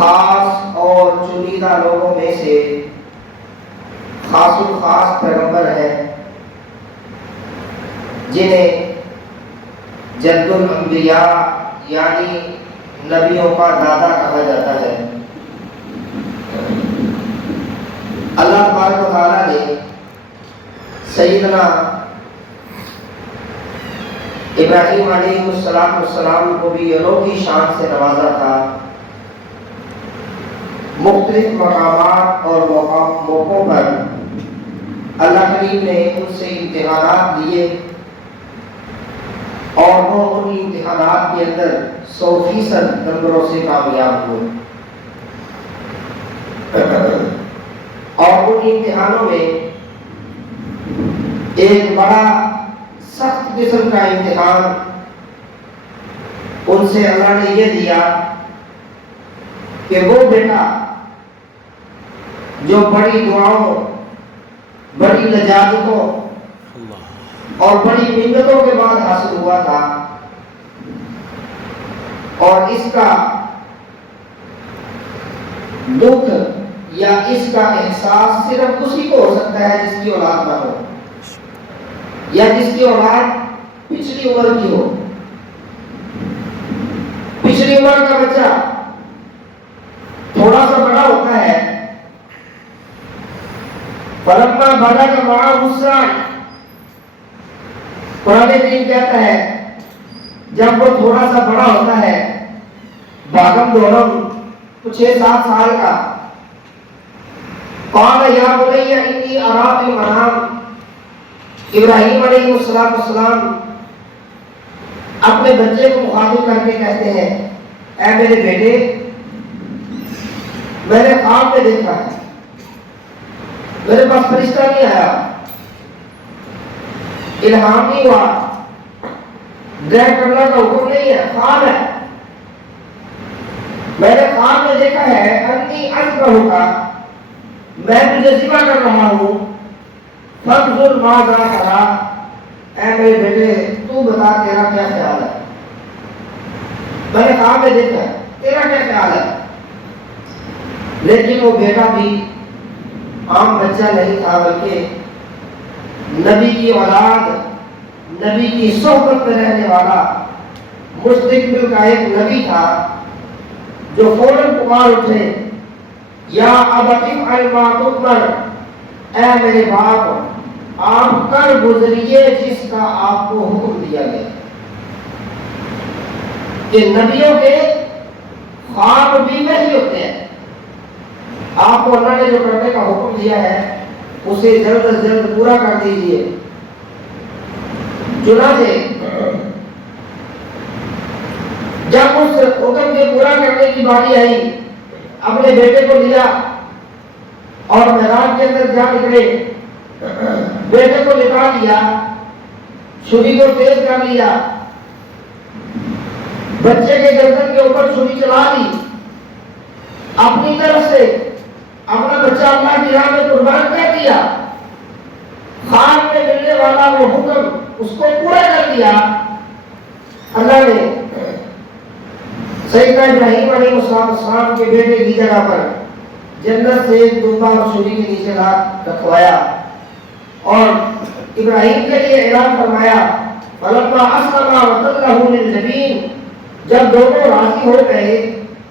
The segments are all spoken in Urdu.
خاص اور چنیدہ لوگوں میں سے خاص الخاص پیغمبر ہے جنہیں جد الانبیاء یعنی نبیوں کا دادا کہا جاتا ہے۔ اللہ تبارک و تعالیٰ نے سیدنا ابراہیم علیہ السلام کو بھی انوکھی شان سے نوازا تھا۔ مختلف مقامات اور موقعوں پر اللہ کریم نے ان سے امتحانات لیے اور وہ ان امتحانات کے اندر 100% نمبروں سے کامیاب ہوئے، اور ان امتحانوں میں ایک بڑا سخت قسم کا امتحان ان سے اللہ نے یہ دیا کہ وہ بیٹا جو بڑی دعاؤں، بڑی لجاجتوں اور بڑی منتوں کے بعد حاصل ہوا تھا، اور اس کا دکھ یا اس کا احساس صرف اسی کو ہو سکتا ہے جس کی اولاد نہ ہو، یا جس کی اولاد پچھلی عمر کی ہو۔ پچھلی عمر کا بچہ تھوڑا سا بڑا ہوتا ہے، فلما بلغ معه السعي، قرآن کریم کہتا ہے جب وہ تھوڑا سا بڑا ہوتا ہے، باغم دورم 6-7 سال کا، قال یا بنی انی ارا فی المنام، ابراہیم علیہ السلام اپنے بچے کو مخاطب کر کے کہتے ہیں اے میرے بیٹے، میں نے خواب میں دیکھا ہے، میرے پاس فرشتہ نہیں آیا، الہام نہیں ہوا، ڈائریکٹ اللہ کا حکم نہیں ہے، خواب ہے، میں نے خواب میں دیکھا ہے انی اذبحک، میں تجھے ذبح کر رہا ہوں، فانظر ماذا ترى، اے میرے بیٹے تو بتا تیرا کیا خیال ہے، میں نے خواب میں دیکھا ہے، تیرا کیا خیال ہے؟ لیکن وہ بیٹا بھی عام بچہ نہیں تھا، بلکہ نبی کی اولاد، نبی کی صحبت میں رہنے والا مستقبل کا ایک نبی تھا، جو فوراً پکار اٹھے یا ابت افعل ما تؤمر، اے میرے باپ آپ کر گزریے جس کا آپ کو حکم دیا گیا۔ کہ نبیوں کے خواب بھی وہی ہوتے ہیں، آپ کو اللہ نے جو کرنے کا حکم دیا ہے اسے جلد از جلد پورا کر دیجیے۔ چنانچہ جب اس حکم کے پورا کرنے کی باری آئی، اپنے بیٹے کو لیا اور میدان کے اندر جا نکلے، بیٹے کو لٹا لیا، چھری کو تیز کر لیا، بچے کے گردن کے اوپر چھری چلا دی، اپنی طرف سے اپنا بچہ اللہ کی راہ میں قربان کر دیا، خواب میں ملنے والا وہ حکم اس کو پورا کر دیا۔ اللہ نے سیدنا ابراہیم علیہ السلام کے بیٹے کی جگہ پر جنت سے ایک دمبا اور چھری کے نیچے رکھوایا، اور ابراہیم کے لیے اعلان فرمایا فلما اسلما وتلہ للجبین، جب دونوں راضی ہو گئے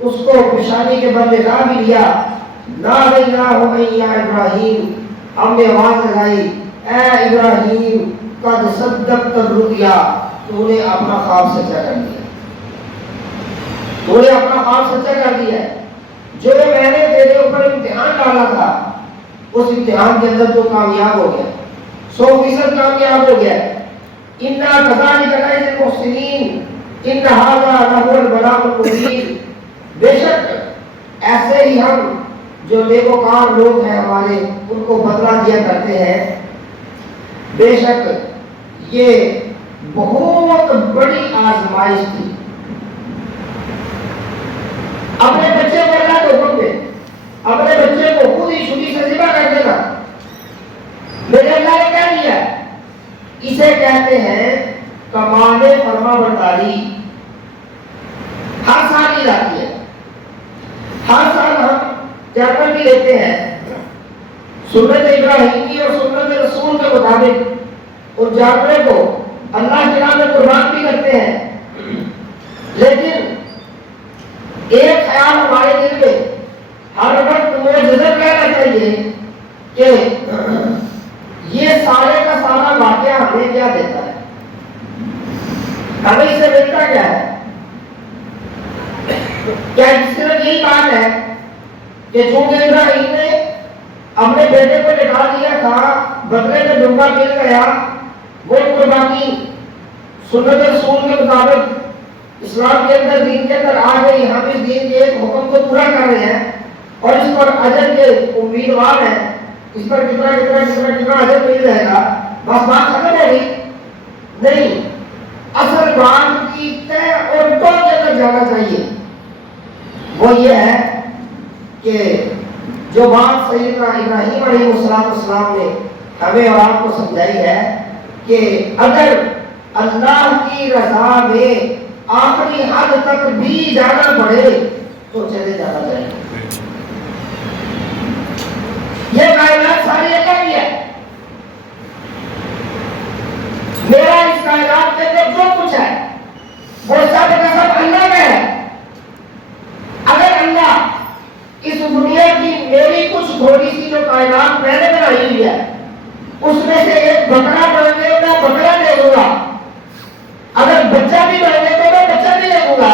اس کو پیشانی کے بل لٹا بھی لیا، نادیناہ یا ابراہیم، ہم نے آواز لگائی اے ابراہیم قد صدقت الرؤیا، تو نے اپنا خواب سچا کر دیا، تو نے اپنا خواب سچا کر دیا ہے۔ جو میں نے تیرے اوپر امتحان ڈالا تھا اس امتحان کے اندر تو کامیاب ہو گیا، 100% کامیاب ہو گیا۔ انا کذالک نجزی المحسنین ان ھذا لہو البلاء المبین، بے شک ایسے ہی ہم جو نیکوکار لوگ ہیں ہمارے ان کو بدلہ دیا کرتے ہیں، بے شک یہ بہت بڑی آزمائش تھی۔ اپنے بچے کو اللہ کے حکم دے، اپنے بچے کو خود ہی چھری سے ذبح کر دینا، میرے اللہ نے کہہ دیا، اسے کہتے ہیں کمال فرما برداری۔ ہر سال عید آتی ہے، ہر سال ہم جانور بھی لیتے ہیں سنت ابراہیمی اور سنت رسول کے مطابق، اور جانوروں کو اللہ کے نام میں قربان بھی کرتے ہیں، لیکن ایک خیال ہمارے دل میں ہر وقت وہ جذب رہنا چاہیے کہ یہ سارے کا سارا واقعہ ہمیں کیا دیتا ہے، ہمیں اس سے ملتا کیا ہے؟ کیا صرف یہی بات ہے کہ چونکہ ابراہیم نے اپنے بیٹے کو نکال دیا تھا، بدلے میں ڈنگا مل گیا، وہ قربانی سنت رسول کے مطابق اسلام کے اندر، دین کے اندر آ گئی، ہم اس دین کے ایک حکم کو پورا کر رہے ہیں اور اس پر اجر کے امیدوار ہیں، اس پر کتنا اجر مل جائے گا، بس بات ختم ہو گئی؟ نہیں، اصل بات کی طے اور ٹول کے اندر جانا چاہیے، وہ یہ ہے کہ جو بات سیدنا ابراہیم علیہ السلام نے ہمیں اور آپ کو سمجھائی ہے کہ اگر اللہ کی رضا میں آخری حد تک بھی جانا پڑے تو چلے جانا چاہیے۔ یہ کائنات ساری اللہ کی ہے، میرا اس کائنات کے اندر جو کچھ ہے وہ سب کا سب اللہ کا ہے۔ اگر اللہ اس دنیا کی میری کچھ تھوڑی سی جو کائنات میں نے بنائی ہوئی ہے اس میں سے ایک بکرا مانگے میں بکرا دے دوں گا، اگر بچہ بھی مانگے تو میں بچہ بھی دے دوں گا،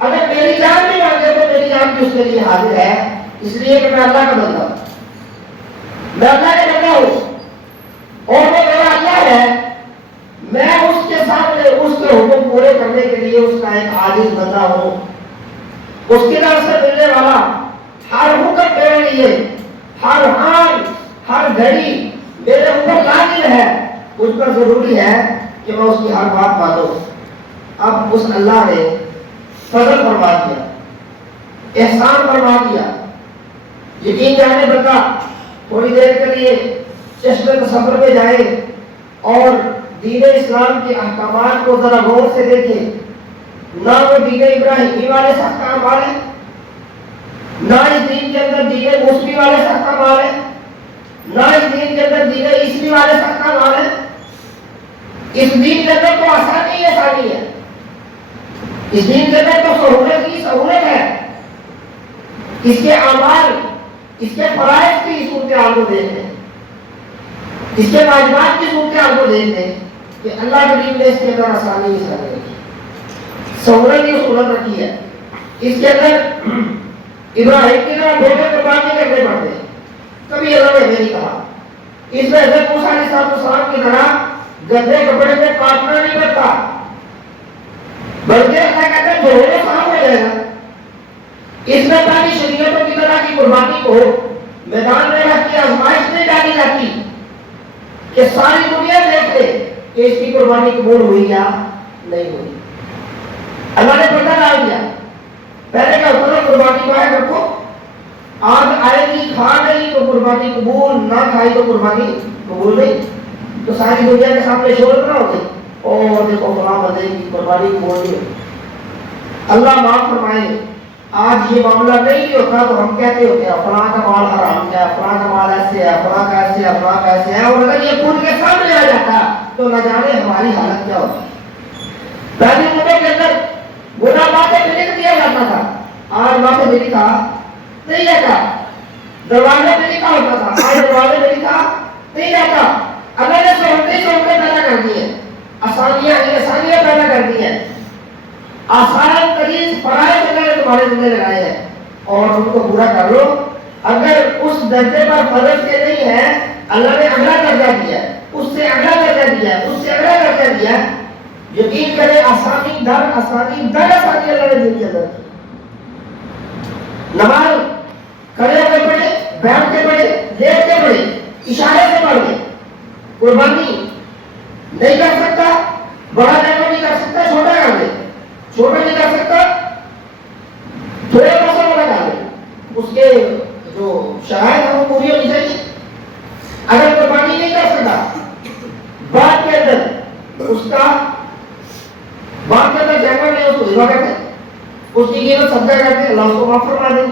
اگر میری جان بھی مانگے تو میری جان بھی اس کے لیے حاضر ہے، اس لیے کہ میں اللہ کا بندہ ہوں، میں اللہ کا بندہ ہوں اور وہ میرا اللہ ہے، میں اس کے سامنے اس کے حکم پورے کرنے کے لیے اس کا ایک عاجز بندہ ہوں، اس کی طرف سے ملنے والا ہر حکم میرے لیے ہر حال ہر گھڑی میرے اوپر لازم ہے، مجھ پر ضروری ہے کہ میں اس کی ہر بات مانوں۔ اب اس اللہ نے فضل فرما دیا، احسان فرما دیا، یقین جانے بندہ تھوڑی دیر کے لیے چشم تصور پہ جائے اور دین اسلام کے احکامات کو ذرا غور سے دیکھے، نہ وہ دین ابراہیمی والے سخت اعمال ہیں، نہ اس دین کے اندر دین موسوی والے سخت اعمال ہیں، نہ اس دین کے اندر دین عیسوی والے سخت اعمال ہیں، اس دین کے اندر تو آسانی ہی آسانی ہے، اس دین کے اندر تو سہولت ہی سہولت ہے، اس کے اعمال اس کے فرائض کی صورتحال کو دیکھیں، اس کے واجبات کی صورتحال کو دیکھیں کہ اللہ کریم نے اس کے اندر آسانی ہی آسانی رکھی، سہولت ہی سہولت رکھی ہے، اس کے اندر ابراہیم کی طرح بیٹے قربانی کرنے پڑتے ہیں، کبھی اللہ نے نہیں کہا، اس میں حضرت موسیٰ علیہ السلام کی طرح گندے کپڑے میں کاٹنا نہیں پڑتا، بلکہ اللہ کہتا ہے دھونے صاف ہو جائے گا، اس میں پانی شریعتوں کی طرح کی قربانی کو میدان میں رکھ کے آزمائش نہیں ڈالی جاتی کہ ساری دنیا دیکھ لے کہ اس کی قربانی قبول ہوئی یا نہیں ہوئی، اللہ نے پردہ ڈال دیا، پہلے کا حکم قربانی باہر رکھو، آج آئے گی کھا گئی تو قربانی قبول، نہ کھائی تو قربانی قبول نہیں، تو ساری دنیا کے سامنے شور نہ ہوتے اور دیکھو فلاں بندے کی قربانی قبول نہیں ہوتی۔ اللہ معاف فرمائے، آج یہ معاملہ نہیں ہوتا تو ہم کہتے ہوتے ہیں فلاں کا مال حرام ہے، فلاں کا مال ایسے ہے، فلاں کا ایسے ہے، فلاں کا ایسے ہے، اور اگر یہ خود کے سامنے آ جاتا تو نہ جانے ہماری حالت کیا ہوتی۔ پہلی مدت کے اندر گناہ ماتھے پہ لکھ دیا جاتا تھا، آج ماتھے پہ لکھا نہیں جاتا، دروازے پہ لکھا ہوتا تھا، آج دروازے پہ لکھا نہیں جاتا۔ اللہ نے سہولتیں پیدا کر دی ہیں، آسانیاں پیدا کر دی ہیں، آسان ترین فرائض اللہ نے تمہارے ذمہ لگائے ہیں اور ان کو پورا کر لو۔ اگر اس درجے پر فرض کے نہیں ہے، اللہ نے اگلا درجہ دیا، اس سے اگلا درجہ دیا، اس سے اگلا درجہ دیا، یقین کرے آسانی در آسانی اللہ نے دین کے اندر کی۔ نماز کھڑے ہو کے پڑھے، بیٹھ کے پڑھے، لیٹ کے پڑھے، اشارے سے پڑھ گئے، قربانی نہیں کر سکتا، بڑا جانور نہیں کر سکتا، چھوٹا کر دے، چھوٹا نہیں کر سکتا، تھوڑے پیسوں میں لگا دے، اس کے جو شرائط ہے وہ پوری ہونی چاہیے۔ اگر قربانی نہیں کر سکتا، بعد کے اندر اس کا بعد کے اندر جانور نہیں اس کو ذبح کرتے، اس کی قیمت صدقہ کرتے اللہ اس کو معاف فرما دے.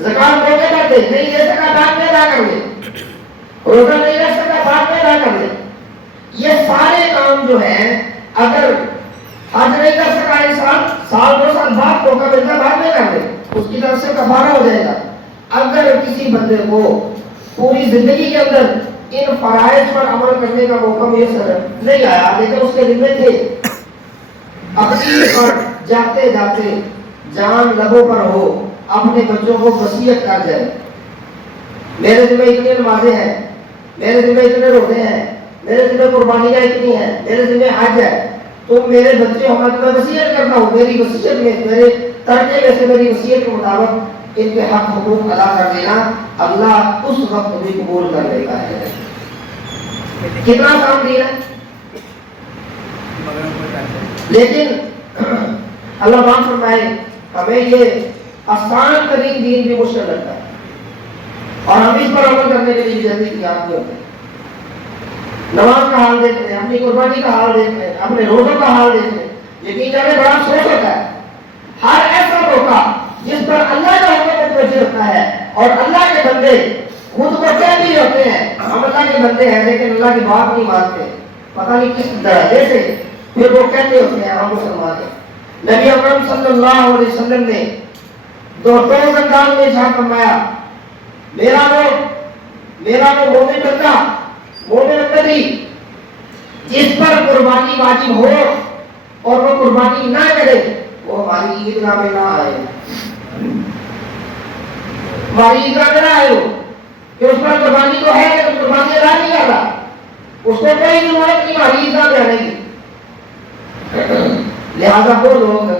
زکات دے کے کرتے نہیں دے سکا بعد میں ادا کر دے. روزہ نہیں رکھ سکا بعد میں ادا کر دے. یہ سارے کام جو ہیں اگر حج نہیں کر سکا انسان سال 2 سال بعد موقع ملتا بعد میں کر دے, اس کی طرف سے کفارہ ہو جائے گا. اگر کسی بندے کو پوری زندگی کے اندر ان فرائض پر عمل کرنے کا موقع میسر نہیں آیا لیکن اس کے دل میں تھے, اپنی پر جاتے جاتے جان لبوں پر ہو اپنے بچوں کو وصیت کر جائے, میرے ذمہ اتنے نمازیں ہیں, میرے ذمہ اتنے روزے ہیں, میرے ذمہ قربانیاں اتنی ہیں, میرے ذمہ حج ہے, تو میرے بچے ہونا تو میں وصیت کرتا ہوں, میری وصیت میں میرے ترکے میں سے میری وصیت کے مطابق ان کے حق حقوق ادا کر دینا, اللہ اس وقت بھی قبول کر لیتا ہے. کتنا کام دیا ہے لیکن اللہ معاف فرمائے ہمیں یہ آسان ترین دین بھی مشکل لگتا ہے اور ہم اس پر عمل کرنے کے لیے جلدی تیار نہیں ہوتے. نماز کا حال دیکھ لیں, اپنی قربانی کا حال دیکھ لیں, اپنے روزوں کا حال دیکھ لیں, یقین جانے بڑا افسوس ہوتا ہے. ہر ایسا موقع جس پر اللہ کا حکم متوجہ ہوتا ہے اور اللہ کے بندے خود کو کہتے ہوتے ہیں ہم اللہ کے بندے ہیں لیکن اللہ کی بات نہیں مانتے, پتہ نہیں کس درجے سے پھر وہ کہتے ہوتے ہیں ہم مسلمان ہیں. نبی اکرم صلی اللہ علیہ وسلم نے دو انداز میں ارشاد فرمایا, میرا وہ مومن بندہ مومن بندی جس پر قربانی واجب ہو اور وہ قربانی نہ کرے وہ ہماری عیدگاہ میں نہ آئے, ہماری عیدگاہ میں نہ آئے ہو کہ اس پر قربانی تو ہے لیکن قربانی ادا نہیں کر رہا, اس کو کوئی ضرورت نہیں ہماری عیدگاہ میں آنے کی. لہذا وہ لوگ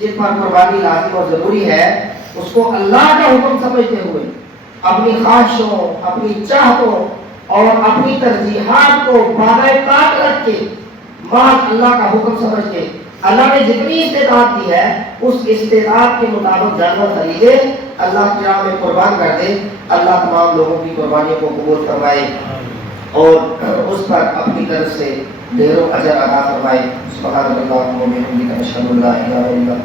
جن پر قربانی لازم اور ضروری ہے اس کو اللہ کا حکم سمجھتے ہوئے اپنی خواہشوں, اپنی چاہتوں اور اپنی ترجیحات کو بالائے طاق رکھ کے محض اللہ کا حکم سمجھ کے اللہ نے جتنی استطاعت دی ہے اس استطاعت کے مطابق جانور خریدے, اللہ کی راہ میں قربان کر دے. اللہ تمام لوگوں کی قربانیوں کو قبول فرمائے اور اس پر اپنی طرف سے ڈھیروں اجر عطا فرمائے. سبحان اللہ و بحمدہ اشہد ان لا الہ الا اللہ.